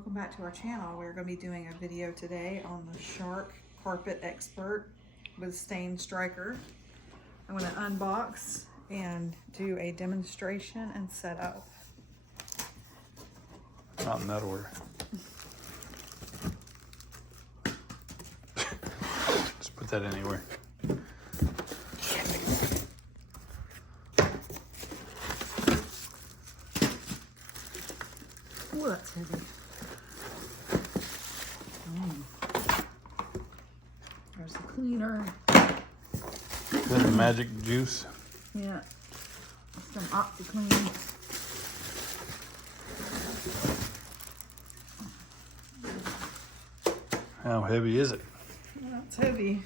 Welcome back to our channel. We're going to be doing a video today on the Shark CarpetXpert with STAINSTRIKER. I'm going to unbox and do a demonstration and setup. Not in that order. Just put that anywhere. Ooh, that's heavy. There's the cleaner. Is that the magic juice? Yeah. Some OxyClean. How heavy is it? That's heavy.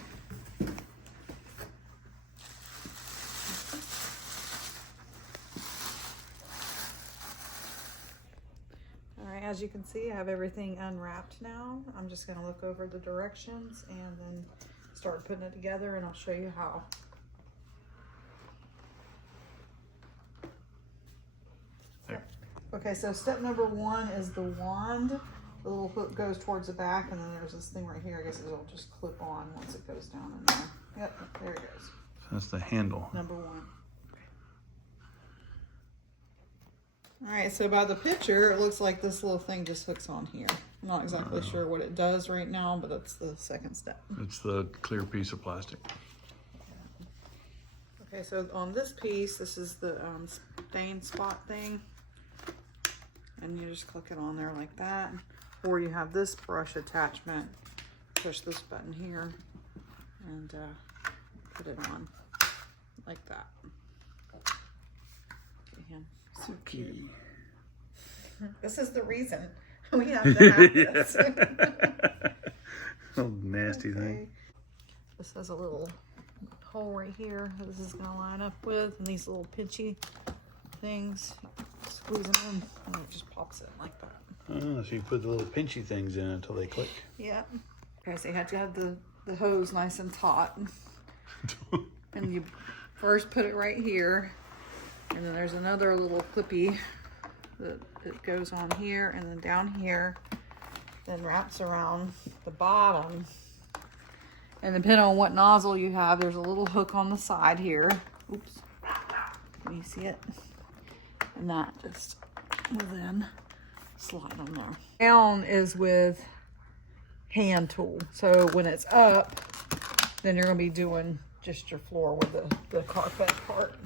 Alright, as you can see, I have everything unwrapped now. I'm just going to look over the directions and then start putting it together, and I'll show you how. There. Okay, so step number one is the wand. The little hook goes towards the back, and then there's this thing right here. I guess it'll just clip on once it goes down in there. Yep, there it goes. So that's the handle. Number one. All right, so by the picture, it looks like this little thing just hooks on here. I'm not exactly sure what it does right now, but that's the second step. It's the clear piece of plastic. Okay, so on this piece, this is the stain spot thing. And you just click it on there like that. Or you have this brush attachment. Push this button here and put it on like that. Okay, so cute. This is the reason we have to have this. Little nasty thing. This has a little hole right here that this is going to line up with, and these little pinchy things. Squeeze them in, and it just pops in like that. Oh, so you put the little pinchy things in until they click. Yeah. Okay, so you have to have the hose nice and taut. And you first put it right here, and then there's another little clippy that it goes on here and then down here, then wraps around the bottom. And depending on what nozzle you have, there's a little hook on the side here. Oops. Can you see it? And that just will then slide on there. Down is with hand tool. So when it's up, then you're going to be doing just your floor with the carpet part.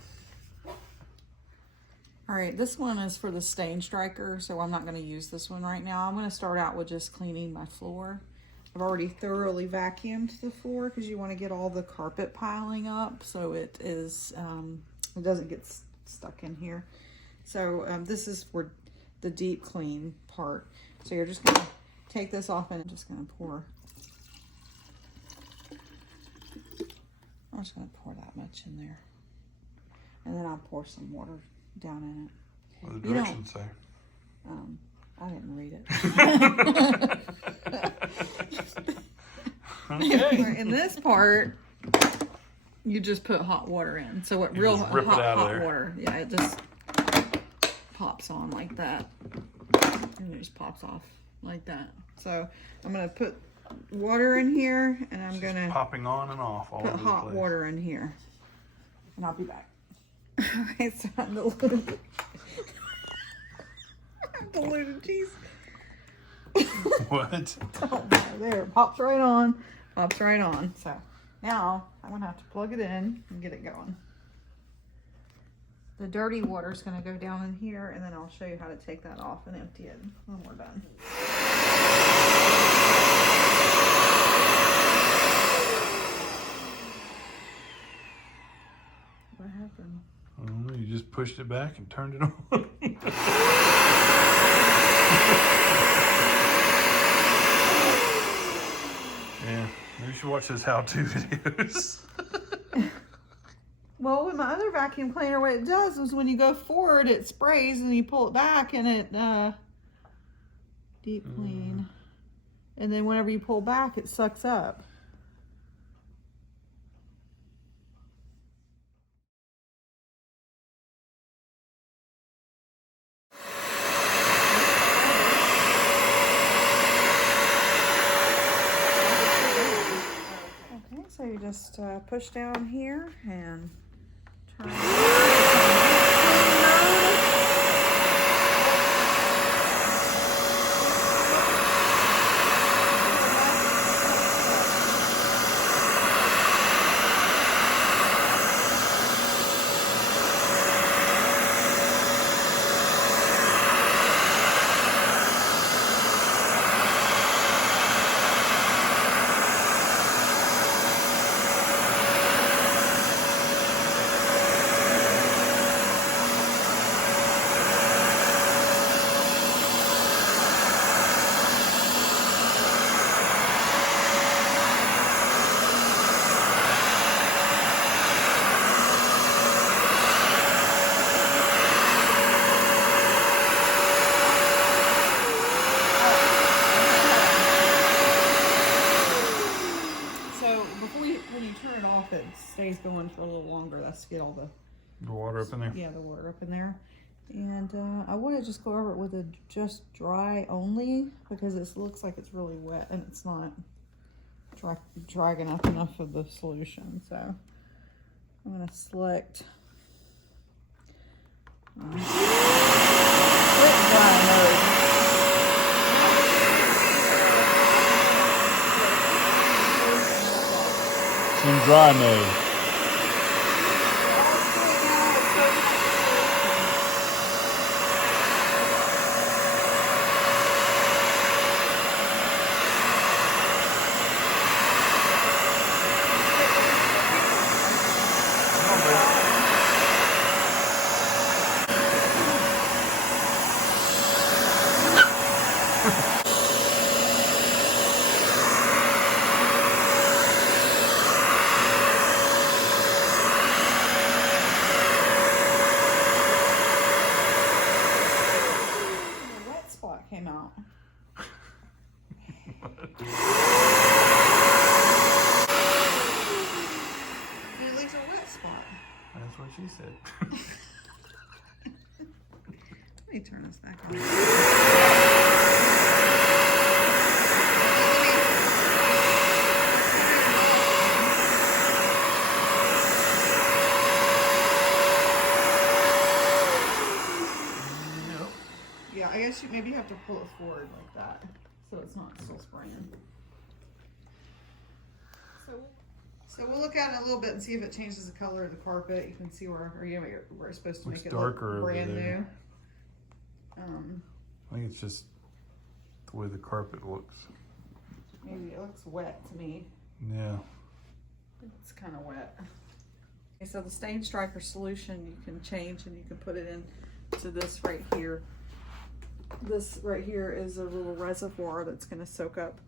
All right, this one is for the STAINSTRIKER, so I'm not going to use this one right now. I'm going to start out with just cleaning my floor. I've already thoroughly vacuumed the floor because you want to get all the carpet piling up so it is it doesn't get stuck in here. So this is for the deep clean part. So you're just going to take this off and I'm just going to pour. I'm just going to pour that much in there. And then I'll pour some water down in it. What do the directions say? I didn't read it. Okay. In this part, you just put hot water in. So what real hot water. Yeah, it just pops on like that. And it just pops off like that. So I'm going to put water in here, and I'm going to popping on and off all put over hot the place. water in here. And I'll be back. It's undiluted. Diluted cheese. What? Oh, there, it pops right on. Pops right on. So now I'm going to have to plug it in and get it going. The dirty water is going to go down in here, and then I'll show you how to take that off and empty it when we're done. What happened? Oh, you just pushed it back and turned it on. Yeah, maybe you should watch those how-to videos. Well, with my other vacuum cleaner, what it does is when you go forward, it sprays, and you pull it back, and it deep clean. And then whenever you pull back, it sucks up. just push down here and turn. When you turn it off, it stays going for a little longer. That's to get all the water up in there. Yeah, the water up in there. And I want to just go over it with a just dry only, because it looks like it's really wet and it's not dragging up enough of the solution. So I'm going to select dry mode. In dry mode. Came out. It leaves a wet spot. That's what she said. Let me turn this back on. Yeah, I guess maybe you have to pull it forward like that, so it's not still spraying. So we'll look at it a little bit and see if it changes the color of the carpet. You can see where it's supposed to make it look brand new. I think it's just the way the carpet looks. Maybe it looks wet to me. Yeah. It's kind of wet. Okay, so the Stain Striker solution you can change, and you can put it into this right here. This right here is a little reservoir that's going to soak up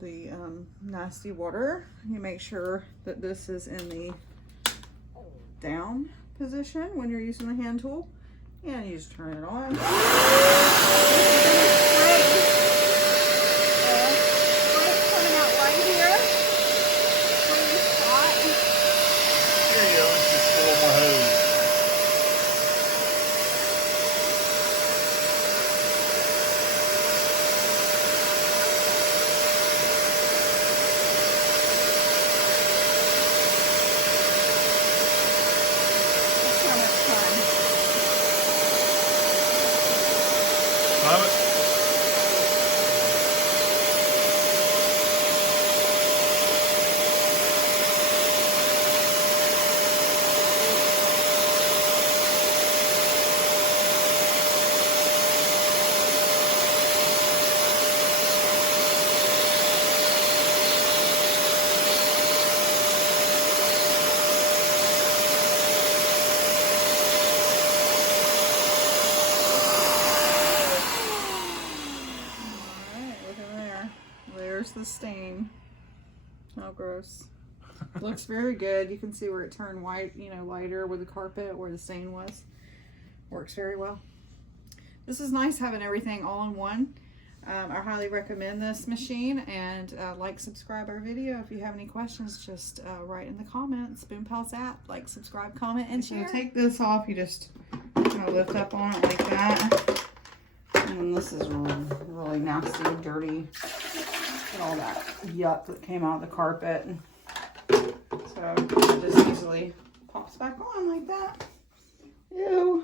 the nasty water. You make sure that this is in the down position when you're using the hand tool, and you just turn it on. Coming out right here. Pretty hot. Here you go. Let's just pull my hose. The stain. Oh, gross. Looks very good. You can see where it turned white, lighter with the carpet where the stain was. Works very well. This is nice having everything all in one. I highly recommend this machine, and subscribe our video. If you have any questions, just write in the comments. Boom Pals app, subscribe, comment, and share. So take this off. You just kind of lift up on it like that. And this is really nasty, dirty. All that yuck that came out of the carpet. So it just easily pops back on like that. Ew.